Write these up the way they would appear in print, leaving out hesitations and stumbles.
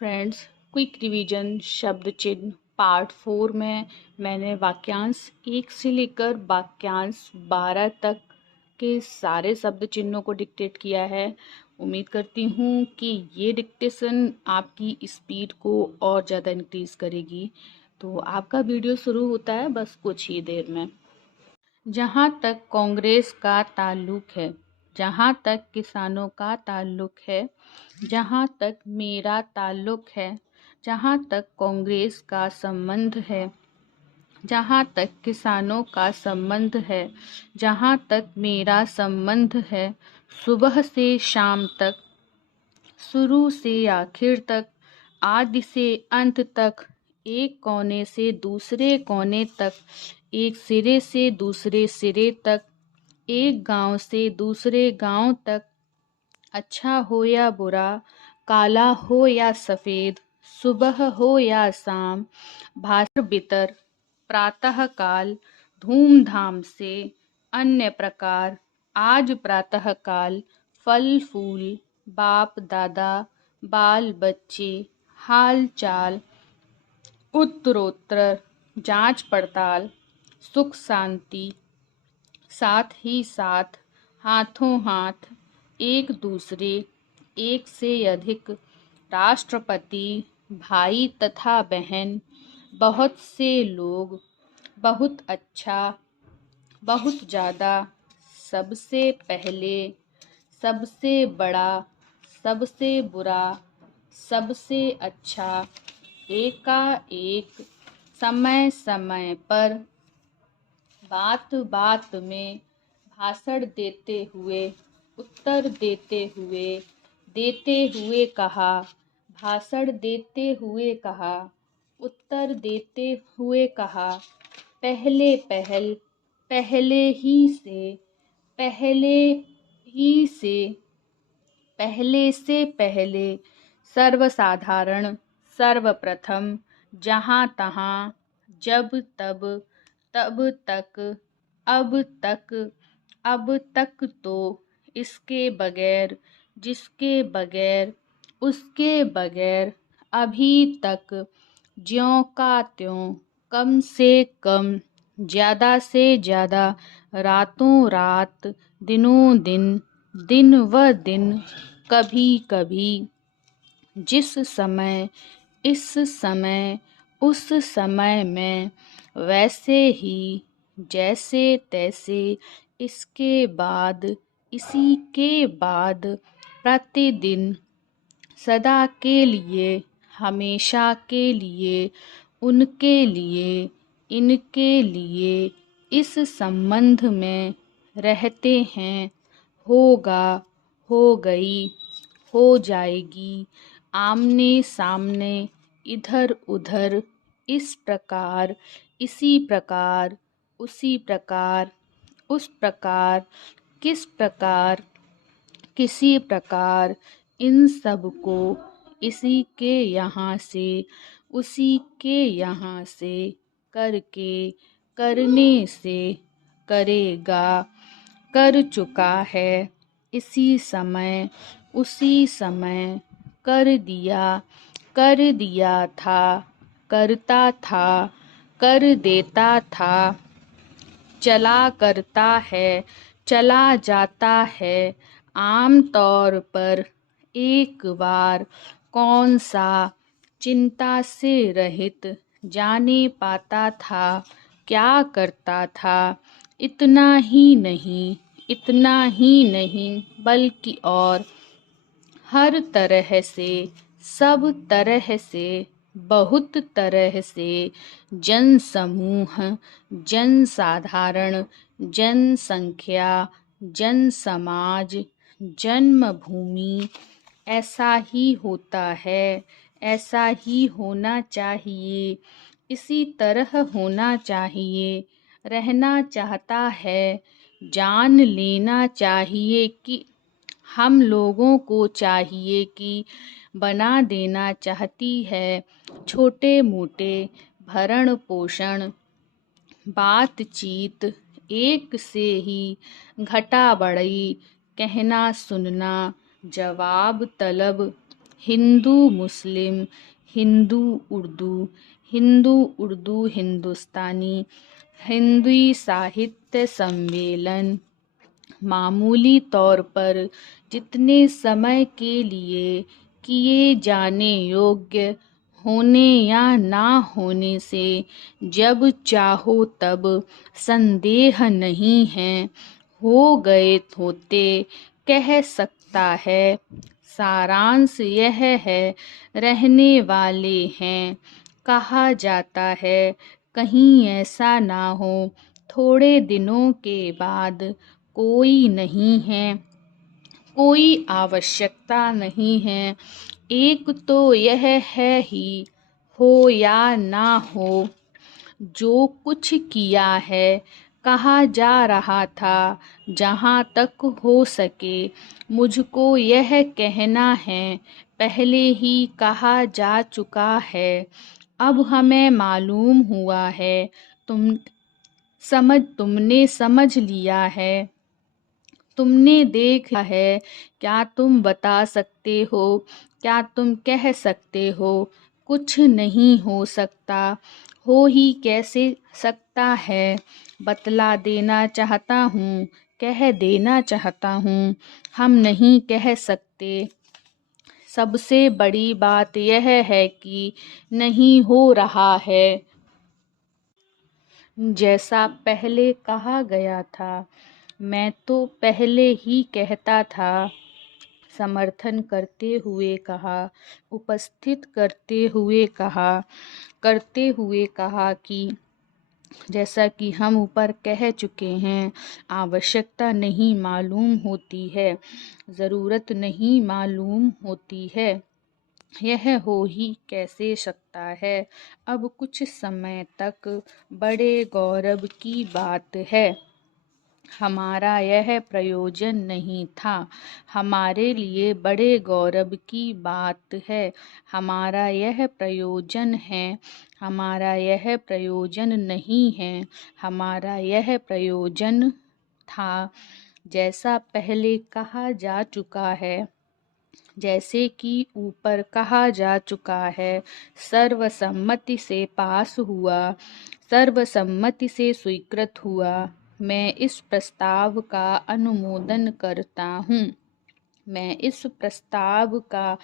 Friends, quick revision शब्द चिन्ह part 4 में मैंने वाक्यांश 1 से लेकर वाक्यांश 12 तक के सारे शब्द चिन्हों को डिक्टेट किया है। उम्मीद करती हूँ कि ये डिक्टेशन आपकी स्पीड को और ज़्यादा इंक्रीज करेगी। तो आपका वीडियो शुरू होता है बस कुछ ही देर में। जहाँ तक कांग्रेस का ताल्लुक है, जहाँ तक किसानों का ताल्लुक है, जहाँ तक मेरा ताल्लुक है, जहाँ तक कांग्रेस का संबंध है, जहाँ तक किसानों का संबंध है, जहाँ तक मेरा संबंध है, सुबह से शाम तक, शुरू से आखिर तक, आदि से अंत तक, एक कोने से दूसरे कोने तक, एक सिरे से दूसरे सिरे तक, एक गांव से दूसरे गांव तक, अच्छा हो या बुरा, काला हो या सफ़ेद, सुबह हो या शाम, भास्कर बितर, प्रातः काल, धूमधाम से, अन्य प्रकार, आज प्रातः काल, फल फूल, बाप दादा, बाल बच्चे, हाल चाल, उत्तरोत्तर, जांच पड़ताल, सुख शांति, साथ ही साथ, हाथों हाथ, एक दूसरे, एक से अधिक, राष्ट्रपति, भाई तथा बहन, बहुत से लोग, बहुत अच्छा, बहुत ज़्यादा, सबसे पहले, सबसे बड़ा, सबसे बुरा, सबसे अच्छा, एकाएक, समय समय पर, बात बात में, भाषण देते हुए, उत्तर देते हुए कहा, भाषण देते हुए कहा, उत्तर देते हुए कहा, पहले पहल, पहले ही से, पहले ही से, पहले से पहले, सर्वसाधारण, सर्वप्रथम, जहाँ तहाँ, जब तब, तब तक, अब तक तो, इसके बगैर, जिसके बगैर, उसके बगैर, अभी तक, ज्यों का त्यों, कम से कम, ज़्यादा से ज़्यादा, रातों रात, दिनों दिन, दिन व दिन, कभी कभी, जिस समय, इस समय, उस समय में, वैसे ही, जैसे तैसे, इसके बाद, इसी के बाद, प्रतिदिन, सदा के लिए, हमेशा के लिए, उनके लिए, इनके लिए, इस संबंध में, रहते हैं, होगा, हो गई, हो जाएगी, आमने सामने, इधर उधर, इस प्रकार, इसी प्रकार, उसी प्रकार, उस प्रकार, किस प्रकार, किसी प्रकार, इन सब को, इसी के यहाँ से, उसी के यहाँ से, करके, करने से, करेगा, कर चुका है, इसी समय, उसी समय, कर दिया था, करता था, कर देता था, चला करता है, चला जाता है, आम तौर पर, एक बार, कौन सा, चिंता से रहित, जाने पाता था, क्या करता था, इतना ही नहीं, बल्कि और, हर तरह से, सब तरह से, बहुत तरह से, जनसमूह, जनसाधारण, जनसंख्या, जनसमाज, जन्मभूमि, ऐसा ही होता है, ऐसा ही होना चाहिए, इसी तरह होना चाहिए, रहना चाहता है, जान लेना चाहिए कि, हम लोगों को चाहिए कि, बना देना चाहती है, छोटे मोटे, भरण पोषण, बातचीत, एक से ही, घटा बढ़ई, कहना सुनना, जवाब तलब, हिंदू मुस्लिम, हिंदू उर्दू, हिंदू उर्दू हिंदुस्तानी, हिंदी साहित्य सम्मेलन। मामूली तौर पर जितने समय के लिए किए जाने योग्य होने या ना होने से जब चाहो तब संदेह नहीं है, हो गए होते कह सकता है। सारांश यह है, रहने वाले हैं। कहा जाता है कहीं ऐसा ना हो थोड़े दिनों के बाद कोई नहीं है, कोई आवश्यकता नहीं है। एक तो यह है ही, हो या ना हो, जो कुछ किया है कहा जा रहा था। जहाँ तक हो सके मुझको यह कहना है, पहले ही कहा जा चुका है। अब हमें मालूम हुआ है, तुमने समझ लिया है, तुमने देखा है। क्या तुम बता सकते हो, क्या तुम कह सकते हो? कुछ नहीं हो सकता, हो ही कैसे सकता है? बतला देना चाहता हूँ, कह देना चाहता हूँ, हम नहीं कह सकते। सबसे बड़ी बात यह है कि नहीं हो रहा है जैसा पहले कहा गया था। मैं तो पहले ही कहता था, समर्थन करते हुए कहा, उपस्थित करते हुए कहा कि जैसा कि हम ऊपर कह चुके हैं, आवश्यकता नहीं मालूम होती है, ज़रूरत नहीं मालूम होती है, यह हो ही कैसे सकता है। अब कुछ समय तक बड़े गौरव की बात है, हमारा यह प्रयोजन नहीं था। हमारे लिए बड़े गौरव की बात है, हमारा यह प्रयोजन है, हमारा यह प्रयोजन नहीं है, हमारा यह प्रयोजन था। जैसा पहले कहा जा चुका है, जैसे कि ऊपर कहा जा चुका है, सर्वसम्मति से पास हुआ, सर्वसम्मति से स्वीकृत हुआ। मैं इस प्रस्ताव का अनुमोदन करता हूँ, मैं इस प्रस्ताव का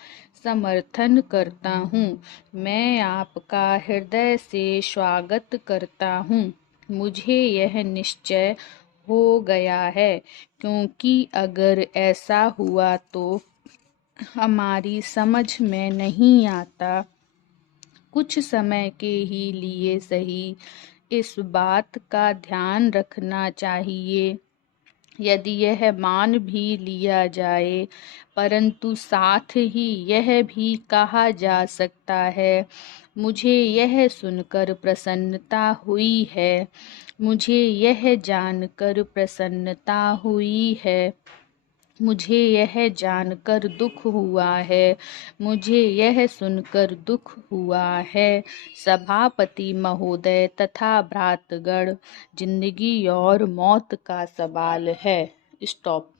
समर्थन करता हूँ, मैं आपका हृदय से स्वागत करता हूँ। मुझे यह निश्चय हो गया है, क्योंकि अगर ऐसा हुआ तो हमारी समझ में नहीं आता, कुछ समय के ही लिए सही इस बात का ध्यान रखना चाहिए। यदि यह मान भी लिया जाए, परंतु साथ ही यह भी कहा जा सकता है, मुझे यह सुनकर प्रसन्नता हुई है, मुझे यह जानकर प्रसन्नता हुई है, मुझे यह जानकर दुख हुआ है, मुझे यह सुनकर दुख हुआ है। सभापति महोदय तथा भ्रातगण, जिंदगी और मौत का सवाल है। स्टॉप।